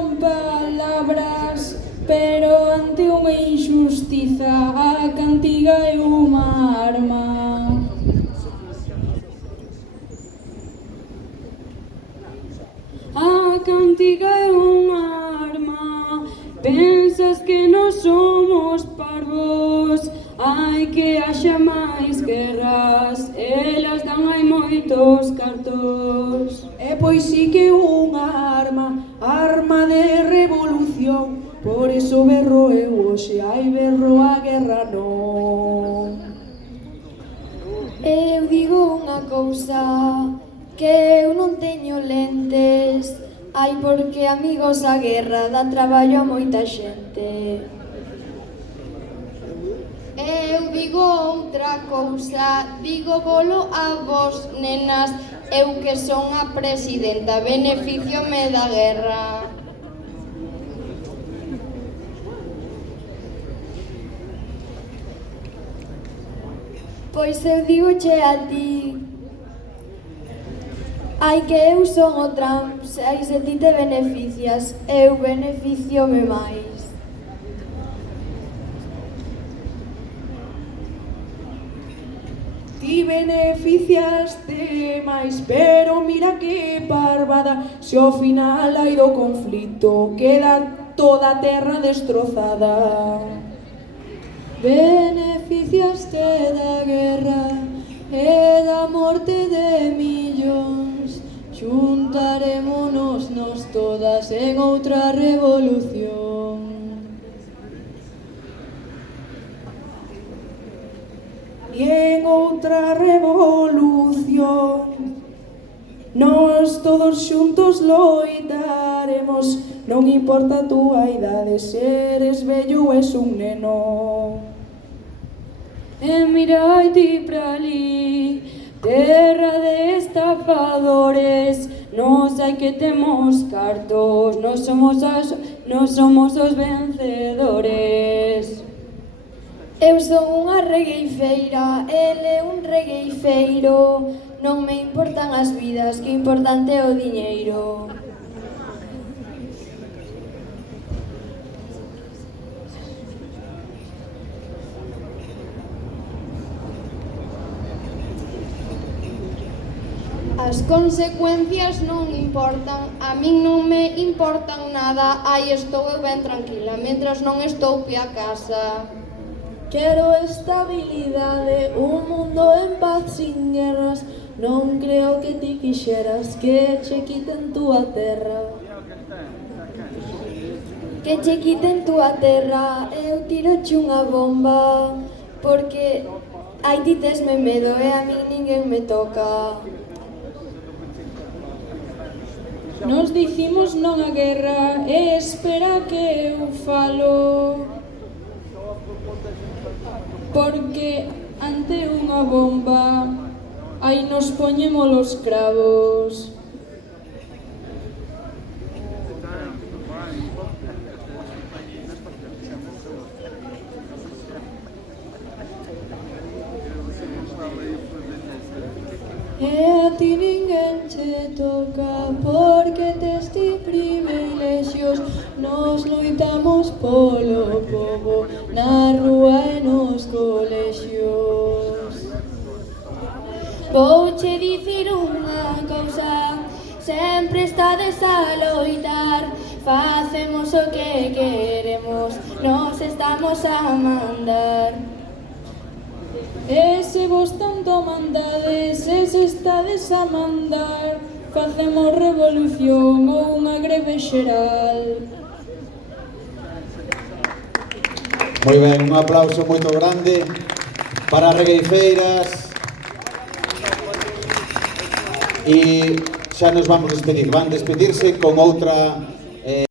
son palabras, pero ante unha injustiza a cantiga é unha arma. A cantiga é unha arma, pensas que non somos parvos, hai que haxa máis guerras, elas dan hai moitos cartos. E pois sí que unha arma de revolución, por eso berro eu hoxe, ai berro a guerra non. Eu digo unha cousa, que eu non teño lentes, ai porque amigos a guerra dá traballo a moita xente. Eu digo outra cousa, digo bolo a vos, nenas, eu que son a presidenta, beneficiome da guerra. Pois eu digoche a ti, ai que eu son o Trump, ai se ti te beneficias, eu beneficiome máis. Ti beneficiaste máis, pero mira que parvada, se ao final hai do conflito queda toda a terra destrozada. Beneficiaste da guerra e da morte de millóns, xuntarémonos nos todas en outra revolución. E en outra revolución nós todos xuntos loitaremos, non importa a túa idade, se eres vello ou és un neno. E mira ti pra ali, terra de estafadores, nos hai que temos cartos, nos somos os vencedores. Eu son unha regueifeira, el é un regueifeiro, non me importan as vidas, que importante é o diñeiro. As consecuencias non importan, a min non me importan nada, aí estou eu ben tranquila, mentras non estou pi a casa. Quero estabilidade, un mundo en paz sin guerras, non creo que ti quixeras que che quiten túa terra. Que che quiten túa terra, eu tiroche unha bomba, porque ai ti tesme medo e a min ninguén me toca. Nos dicimos non a guerra e espera que eu falo, porque ante unha bomba aí nos poñemos os cravos. E a ti ninguén che toca, porque tes ti privilexios, nos loitamos polo pobo, na rúa e nos colexios. Vouche dicir unha cousa, sempre estades a loitar, facemos o que queremos, nos estamos a mandar. E se vos tanto mandades, e se estades a mandar, facemos revolución ou unha greve xeral. Moi ben, un aplauso moito grande para as regueifeiras. E xa nos vamos despedir. Van despedirse con outra